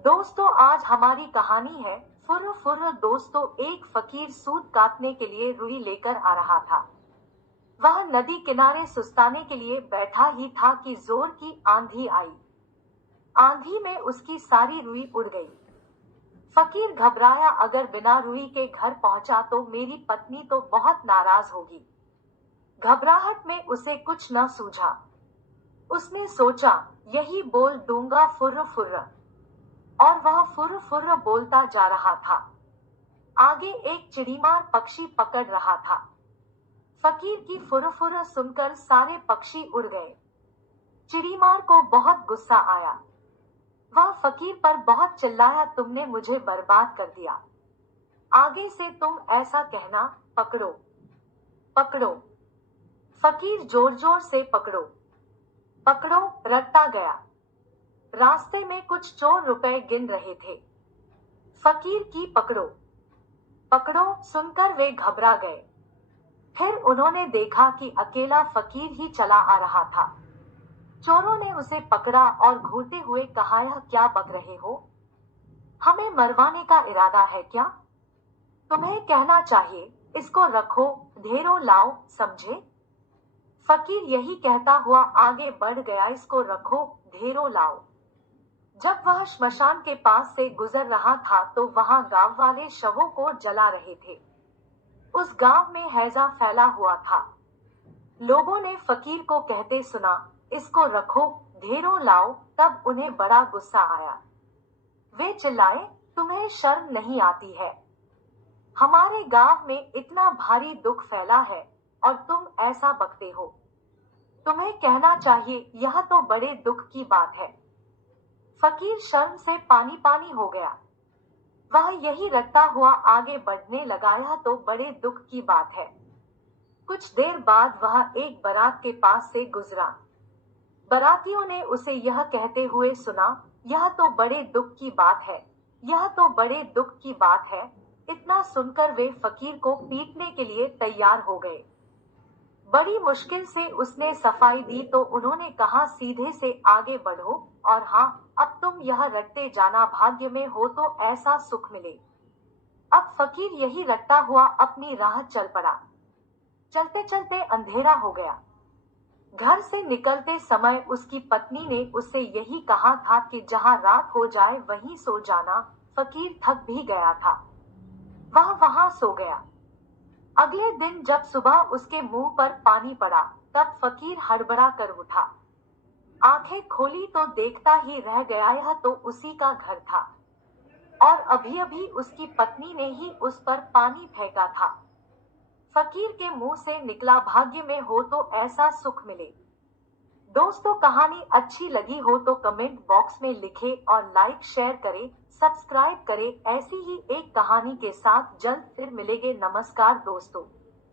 दोस्तों, आज हमारी कहानी है फुर्र फुर्र। दोस्तों, एक फकीर सूत काटने के लिए रुई लेकर आ रहा था। वह नदी किनारे सुस्ताने के लिए बैठा ही था कि जोर की आंधी आई। आंधी में उसकी सारी रुई उड़ गई। फकीर घबराया, अगर बिना रुई के घर पहुंचा तो मेरी पत्नी तो बहुत नाराज होगी। घबराहट में उसे न कुछ सूझा। उसने सोचा, यही बोल दूंगा फुर्र फुर्र। और वह फुर्र फुर्र बोलता जा रहा था। आगे एक चिड़ीमार पक्षी पकड़ रहा था। फकीर की फुर्र फुर्र सुनकर सारे पक्षी उड़ गए। चिड़ीमार को बहुत गुस्सा आया। वह फकीर पर बहुत चिल्लाया, तुमने मुझे बर्बाद कर दिया। आगे से तुम ऐसा कहना, पकड़ो पकड़ो। फकीर जोर जोर से पकड़ो पकड़ो रटता गया। रास्ते में कुछ चोर रुपए गिन रहे थे। फकीर की पकड़ो पकड़ो सुनकर वे घबरा गए। फिर उन्होंने देखा कि अकेला फकीर ही चला आ रहा था। चोरों ने उसे पकड़ा और घूरते हुए कहा, यह क्या बक रहे हो? हमें मरवाने का इरादा है क्या? तुम्हें कहना चाहिए, इसको रखो, ढेरों लाओ, समझे? फकीर यही कहता हुआ आगे बढ़ गया, इसको रखो, ढेरों लाओ। जब वह श्मशान के पास से गुजर रहा था तो वहां गांव वाले शवों को जला रहे थे। उस गांव में हैजा फैला हुआ था। लोगों ने फकीर को कहते सुना, इसको रखो, ढेरों लाओ। तब उन्हें बड़ा गुस्सा आया। वे चिल्लाए, तुम्हें शर्म नहीं आती है? हमारे गांव में इतना भारी दुख फैला है और तुम ऐसा बकते हो। तुम्हें कहना चाहिए, यह तो बड़े दुख की बात है। फकीर शर्म से पानी पानी हो गया। वह यही रटता हुआ आगे बढ़ने लगा, यह तो बड़े दुख की बात है। कुछ देर बाद वह एक बारात के पास से गुजरा। बारातियों ने उसे यह कहते हुए सुना, यह तो बड़े दुख की बात है, यह तो बड़े दुख की बात है। इतना सुनकर वे फकीर को पीटने के लिए तैयार हो गए। बड़ी मुश्किल से उसने सफाई दी तो उन्होंने कहा, सीधे से आगे बढ़ो और हाँ, अब तुम यह रटते जाना, भाग्य में हो तो ऐसा सुख मिले। अब फकीर यही रटता हुआ अपनी राह चल पड़ा। चलते चलते अंधेरा हो गया। घर से निकलते समय उसकी पत्नी ने उससे यही कहा था कि जहाँ रात हो जाए वहीं सो जाना। फकीर थक भी गया था। वह वहां सो गया। अगले दिन जब सुबह उसके मुंह पर पानी पड़ा तब फकीर हड़बड़ा कर उठा। आंखें खोली तो देखता ही रह गया, यह तो उसी का घर था और अभी अभी उसकी पत्नी ने ही उस पर पानी फेंका था। फकीर के मुंह से निकला, भाग्य में हो तो ऐसा सुख मिले। दोस्तों, कहानी अच्छी लगी हो तो कमेंट बॉक्स में लिखें और लाइक शेयर करें, सब्सक्राइब करें। ऐसी ही एक कहानी के साथ जल्द फिर मिलेंगे। नमस्कार दोस्तों।